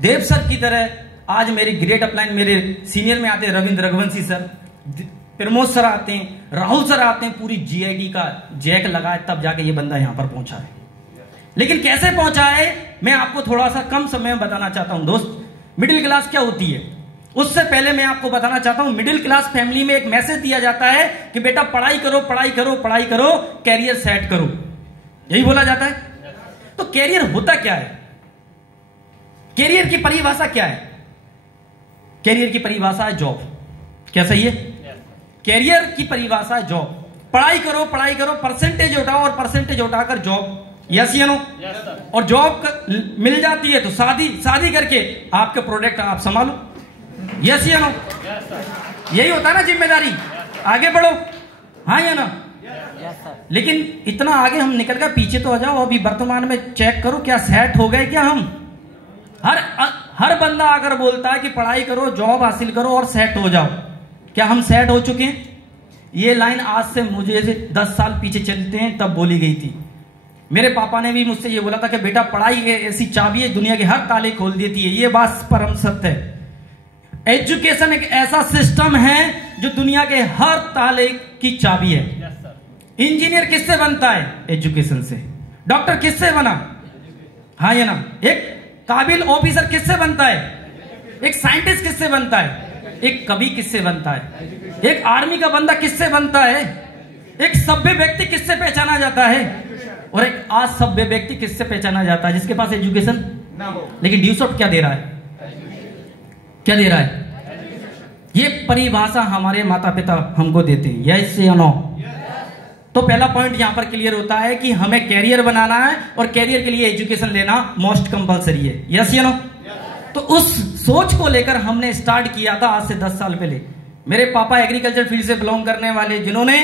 देव sir की तरह आज मेरे ग्रेट अपलाइन मेरे सीनियर में आते हैं रविंद्र रघुवंशी सर, प्रमोद सर आते हैं, राहुल सर आते हैं, पूरी जीआईडी का जैक लगाए तब जाके ये बंदा यहां पर पहुंचा है। लेकिन कैसे पहुंचा है मैं आपको थोड़ा सा कम समय में बताना चाहता हूं। दोस्त, मिडिल क्लास क्या होती है उससे पहले मैं आपको बताना चाहता हूं। मिडिल क्लास फैमिली में एक मैसेज दिया जाता है कि बेटा पढ़ाई करो, पढ़ाई करो, पढ़ाई करो, कैरियर सेट करो, यही बोला जाता है। तो कैरियर होता क्या है? कैरियर की परिभाषा क्या है? कैरियर की परिभाषा है जॉब। क्या सही है? कैरियर की परिभाषा है जॉब। पढ़ाई करो, पढ़ाई करो, परसेंटेज उठाओ और परसेंटेज उठाकर जॉब, यस या नो? और जॉब मिल जाती है तो शादी, शादी करके आपके प्रोडक्ट आप संभालो, यस या नो? यही होता है ना जिम्मेदारी, आगे बढ़ो, हाँ या ना? लेकिन इतना आगे हम निकल गए, पीछे तो आ जाओ। अभी वर्तमान में चेक करो क्या सेट हो गए क्या हम? हर बंदा अगर बोलता है कि पढ़ाई करो, जॉब हासिल करो और सेट हो जाओ, क्या हम सेट हो चुके हैं? ये लाइन आज से मुझे 10 साल पीछे चलते हैं तब बोली गई थी। मेरे पापा ने भी मुझसे ये बोला था कि बेटा पढ़ाई ऐसी चाबी है, दुनिया के हर ताले खोल देती है। ये बात परम सत्य है। एजुकेशन एक ऐसा सिस्टम है जो दुनिया के हर ताले की चाबी है। इंजीनियर किससे बनता है? एजुकेशन से। डॉक्टर किससे बना? हाँ या ना? एक काबिल ऑफिसर किससे बनता है? एक साइंटिस्ट किससे बनता है? एक कवि किससे बनता है? एक आर्मी का बंदा किससे बनता है? एक सभ्य व्यक्ति किससे पहचाना जाता है? और एक असभ्य व्यक्ति किससे पहचाना जाता है? जिसके पास एजुकेशन ना हो। लेकिन ड्यूसॉफ्ट क्या दे रहा है? क्या दे रहा है? ये परिभाषा हमारे माता पिता हमको देते हैं, यस या नो? तो पहला पॉइंट यहां पर क्लियर होता है कि हमें कैरियर बनाना है और कैरियर के लिए एजुकेशन लेना मोस्ट कंपलसरी है, यस या नो? तो उस सोच को लेकर हमने स्टार्ट किया था आज से 10 साल पहले। मेरे पापा एग्रीकल्चर फील्ड से बिलोंग करने वाले, जिन्होंने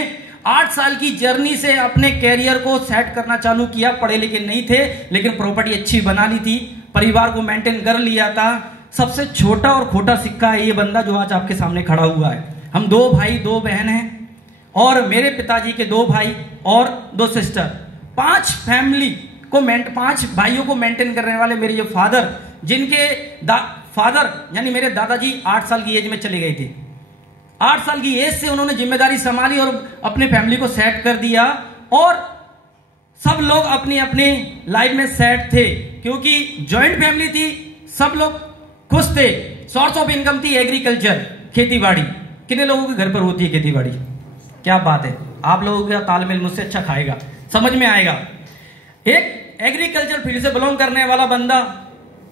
8 साल की जर्नी से अपने कैरियर को सेट करना चालू किया। पढ़े लिखे नहीं थे लेकिन प्रॉपर्टी अच्छी बना ली थी, परिवार को मेंटेन कर लिया था। सबसे छोटा और खोटा सिक्का है ये बंदा जो आज आपके सामने खड़ा हुआ है। हम 2 भाई 2 बहन हैं और मेरे पिताजी के 2 भाई और 2 सिस्टर, 5 फैमिली को 5 भाइयों को मेंटेन करने वाले मेरे ये फादर, जिनके फादर यानी मेरे दादाजी 8 साल की एज में चले गए थे। 8 साल की एज से उन्होंने जिम्मेदारी संभाली और अपने फैमिली को सेट कर दिया और सब लोग अपनी अपनी लाइफ में सेट थे क्योंकि जॉइंट फैमिली थी, सब लोग खुश थे। सोर्स ऑफ इनकम थी एग्रीकल्चर, खेती बाड़ी। कितने लोगों के घर पर होती है खेती बाड़ी? क्या बात है, आप लोगों का तालमेल मुझसे अच्छा खाएगा, समझ में आएगा। एक एग्रीकल्चर फील्ड से बिलोंग करने वाला बंदा,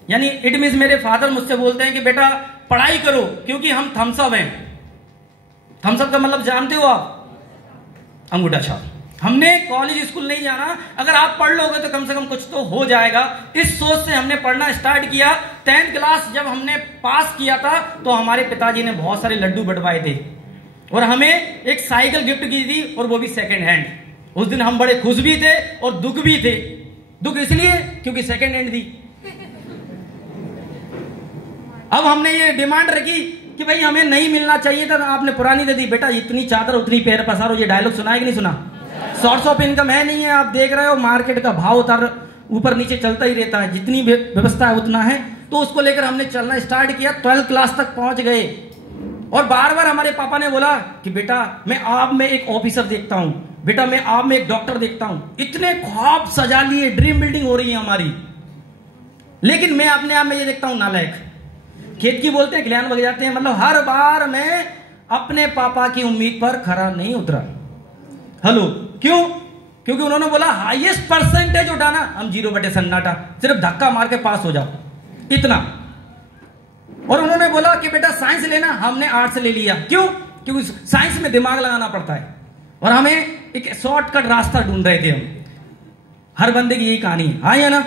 यानी इट मींस मेरे फादर मुझसे बोलते हैं कि बेटा पढ़ाई करो क्योंकि हम थम्सअप हैं। थम्सअप का मतलब जानते हो आप? अंगूठा छाप। हमने कॉलेज स्कूल नहीं जाना, अगर आप पढ़ लोगे तो कम से कम कुछ तो हो जाएगा। इस सोच से हमने पढ़ना स्टार्ट किया। 10th क्लास जब हमने पास किया था तो हमारे पिताजी ने बहुत सारे लड्डू बंटवाए थे और हमें एक साइकिल गिफ्ट की थी और वो भी सेकंड हैंड। उस दिन हम बड़े खुश भी थे और दुख भी थे। दुख इसलिए क्योंकि सेकंड हैंड थी। अब हमने ये डिमांड रखी कि भाई हमें नहीं मिलना चाहिए था, आपने पुरानी दे दी। बेटा इतनी चादर उतनी पैर पसारो, ये डायलॉग सुना है कि नहीं सुना? सोर्स ऑफ इनकम है नहीं है, आप देख रहे हो मार्केट का भाव उतार ऊपर नीचे चलता ही रहता है, जितनी व्यवस्था है उतना है। तो उसको लेकर हमने चलना स्टार्ट किया, 12th क्लास तक पहुंच गए और बार बार हमारे पापा ने बोला कि बेटा मैं आप में एक ऑफिसर देखता हूं, बेटा मैं आप में एक डॉक्टर देखता हूं। इतने ख्वाब सजा लिए, ड्रीम बिल्डिंग हो रही है हमारी, लेकिन मैं अपने आप में ये देखता हूं नालायक। खेत की बोलते हैं खलिहान बग जाते हैं, मतलब हर बार मैं अपने पापा की उम्मीद पर खरा नहीं उतरा। हेलो, क्यों? क्योंकि उन्होंने बोला हाईएस्ट परसेंटेज उठाना, हम 0 बटे सन्नाटा, सिर्फ धक्का मार के पास हो जाओ, इतना। और उन्होंने बोला कि बेटा साइंस लेना, हमने आर्ट्स ले लिया। क्यों? क्योंकि साइंस में दिमाग लगाना पड़ता है और हमें एक शॉर्टकट रास्ता ढूंढ रहे थे हम। हर बंदे की यही कहानी है, हाँ या ना?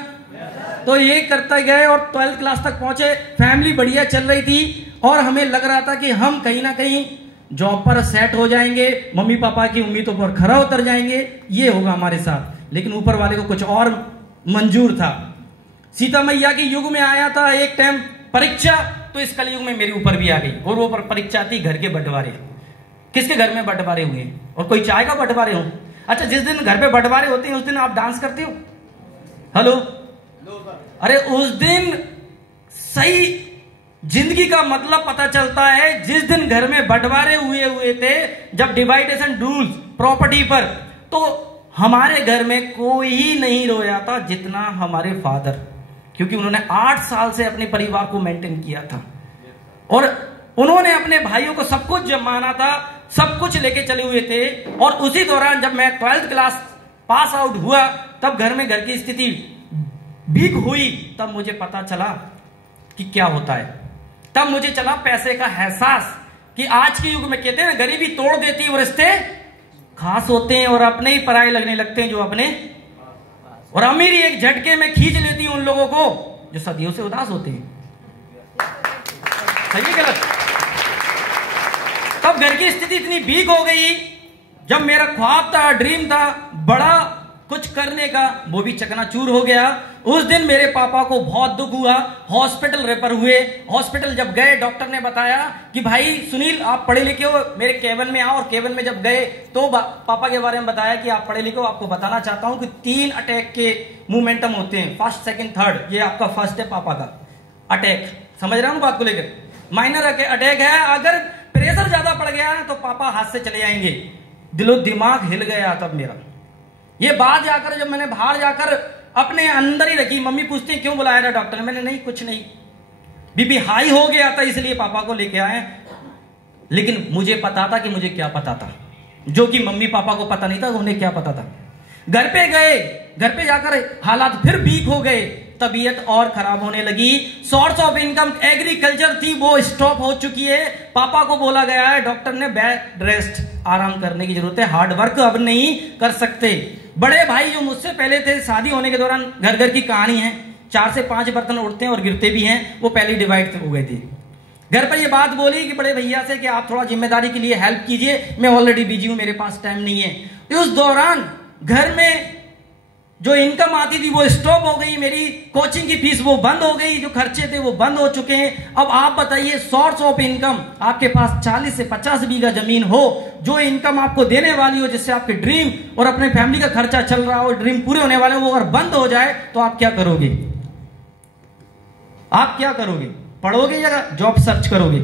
तो ये करते गए और 12th क्लास तक पहुंचे। फैमिली बढ़िया चल रही थी और हमें लग रहा था कि हम कहीं ना कहीं जॉब पर सेट हो जाएंगे, मम्मी पापा की उम्मीदों पर खरा उतर जाएंगे, ये होगा हमारे साथ। लेकिन ऊपर वाले को कुछ और मंजूर था। सीता मैया के युग में आया था एक टाइम परीक्षा, तो इस कलयुग में मेरे ऊपर भी आ गई। और वो पर परीक्षा थी घर के बंटवारे। किसके घर में बंटवारे हुए? और कोई चाय का बंटवारे हो? अच्छा, जिस दिन घर पे बंटवारे होते हैं उस दिन आप डांस करते हो? हेलो, अरे उस दिन सही जिंदगी का मतलब पता चलता है जिस दिन घर में बंटवारे हुए थे, जब डिवाइडेशन रूल्स प्रॉपर्टी पर, तो हमारे घर में कोई नहीं रोया था जितना हमारे फादर, क्योंकि उन्होंने 8 साल से अपने परिवार को मेंटेन किया था और उन्होंने अपने भाइयों को सब कुछ जब माना था, सब कुछ लेके चले हुए थे। और उसी दौरान जब मैं 12th क्लास पास आउट हुआ, तब घर में घर की स्थिति वीक हुई, तब मुझे पता चला कि क्या होता है। तब मुझे चला पैसे का एहसास कि आज के युग में कहते हैं ना, गरीबी तोड़ देती है और रिश्ते खास होते हैं और अपने ही पराये लगने लगते हैं जो अपने, और अमीरी एक झटके में खींच लेती है उन लोगों को जो सदियों से उदास होते हैं। सही है गलत? तब घर की स्थिति इतनी वीक हो गई, जब मेरा ख्वाब था, ड्रीम था बड़ा कुछ करने का, वो भी चकनाचूर हो गया। उस दिन मेरे पापा को बहुत दुख हुआ, हॉस्पिटल रेफर हुए। हॉस्पिटल जब गए, डॉक्टर ने बताया कि भाई सुनील आप पढ़े लिखे हो, मेरे केबिन में आओ। और केबिन में जब गए तो पापा के बारे में बताया कि आप पढ़े लिखे हो, आपको बताना चाहता हूं कि 3 अटैक के मोमेंटम होते हैं, फर्स्ट सेकंड थर्ड। ये आपका फर्स्ट है पापा का अटैक, समझ रहा हूं बात को लेकर। माइनर अटैक है, अगर प्रेशर ज्यादा पड़ गया ना तो पापा हाथ से चले जाएंगे। दिलो दिमाग हिल गया तब मेरा। ये बात जाकर जब मैंने बाहर जाकर अपने अंदर ही रखी, मम्मी पूछती है क्यों बुलाया था डॉक्टर ने, मैंने नहीं कुछ नहीं, बीपी हाई हो गया था इसलिए पापा को लेके आए। लेकिन मुझे पता था कि मुझे क्या पता था, जो कि मम्मी पापा को पता नहीं था, उन्हें क्या पता था। घर पे गए, घर पे जाकर हालात फिर वीक हो गए, तबीयत और खराब होने लगी। सोर्स ऑफ इनकम एग्रीकल्चर थी, वो स्टॉप हो चुकी है। पापा को बोला गया है, डॉक्टर ने बेड रेस्ट, आराम करने की जरूरत है, हार्ड वर्क अब नहीं कर सकते। बड़े भाई जो मुझसे पहले थे, शादी होने के दौरान घर घर की कहानी है, 4 से 5 बर्तन उठते हैं और गिरते भी हैं, वो पहले डिवाइड हो गए थे। घर पर ये बात बोली कि बड़े भैया से कि आप थोड़ा जिम्मेदारी के लिए हेल्प कीजिए, मैं ऑलरेडी बिजी हूं, मेरे पास टाइम नहीं है। उस दौरान घर में जो इनकम आती थी वो स्टॉप हो गई, मेरी कोचिंग की फीस वो बंद हो गई, जो खर्चे थे वो बंद हो चुके हैं। अब आप बताइए, सोर्स ऑफ इनकम, आपके पास 40 से 50 बीघा जमीन हो, जो इनकम आपको देने वाली हो, जिससे आपके ड्रीम और अपने फैमिली का खर्चा चल रहा हो, ड्रीम पूरे होने वाले हो, वो अगर बंद हो जाए तो आप क्या करोगे? आप क्या करोगे? पढ़ोगे या जॉब सर्च करोगे?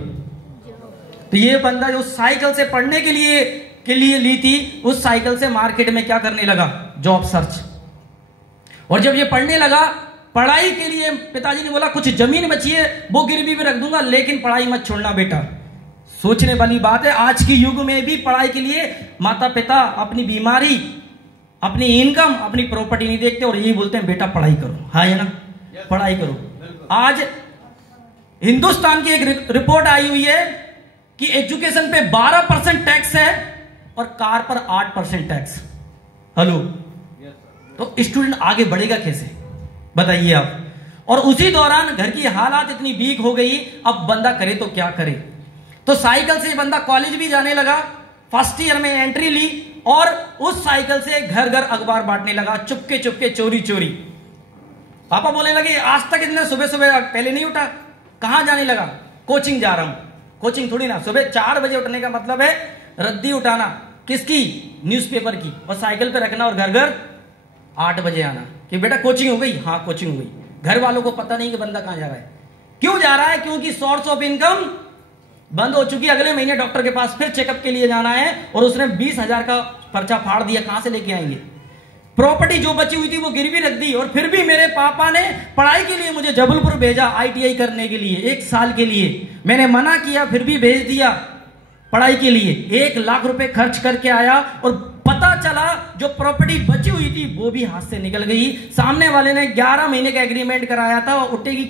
तो ये बंदा जो साइकिल से पढ़ने के लिए ली थी, उस साइकिल से मार्केट में क्या करने लगा? Job search. और जब ये पढ़ने लगा, पढ़ाई के लिए पिताजी ने बोला कुछ जमीन बची है वो गिरवी में रख दूंगा, लेकिन पढ़ाई मत छोड़ना बेटा। सोचने वाली बात है, आज के युग में भी पढ़ाई के लिए माता पिता अपनी बीमारी, अपनी इनकम, अपनी प्रॉपर्टी नहीं देखते और यही बोलते हैं बेटा पढ़ाई करो। हाँ है ना, पढ़ाई करो। आज हिंदुस्तान की एक रिपोर्ट आई हुई है कि एजुकेशन पे 12% टैक्स है और कार पर 8% टैक्स। हेलो, तो स्टूडेंट आगे बढ़ेगा कैसे बताइए आप? और उसी दौरान घर की हालात इतनी वीक हो गई, अब बंदा करे तो क्या करे? तो साइकिल से बंदा कॉलेज भी जाने लगा, फर्स्ट ईयर में एंट्री ली और उस साइकिल से घर घर अखबार बांटने लगा, चुपके चुपके, चोरी चोरी। पापा बोलने लगे आज तक इतने सुबह सुबह पहले नहीं उठा, कहां जाने लगा? कोचिंग जा रहा हूं। कोचिंग थोड़ी ना, सुबह 4 बजे उठने का मतलब है रद्दी उठाना, किसकी? न्यूज़पेपर की, और साइकिल पे रखना और घर घर 8 बजे आना कि बेटा कोचिंग हो गई। हाँ कोचिंग हो गई। घर वालों को पता नहीं कि बंदा कहां जा रहा है, क्यों जा रहा है? क्योंकि सोर्स ऑफ इनकम बंद हो चुकी है। अगले महीने डॉक्टर के पास फिर चेकअप के लिए जाना है और उसने 20,000 का पर्चा फाड़ दिया, कहां से लेके आएंगे? प्रॉपर्टी जो बची हुई थी वो गिरवी रख दी। और फिर भी मेरे पापा ने पढ़ाई के लिए मुझे जबलपुर भेजा, ITI करने के लिए 1 साल के लिए। मैंने मना किया, फिर भी भेज दिया पढ़ाई के लिए। 1 लाख रुपए खर्च करके आया और पता चला जो प्रॉपर्टी बची हुई थी वो भी हाथ से निकल गई। सामने वाले ने 11 महीने का एग्रीमेंट कराया था, उठेगी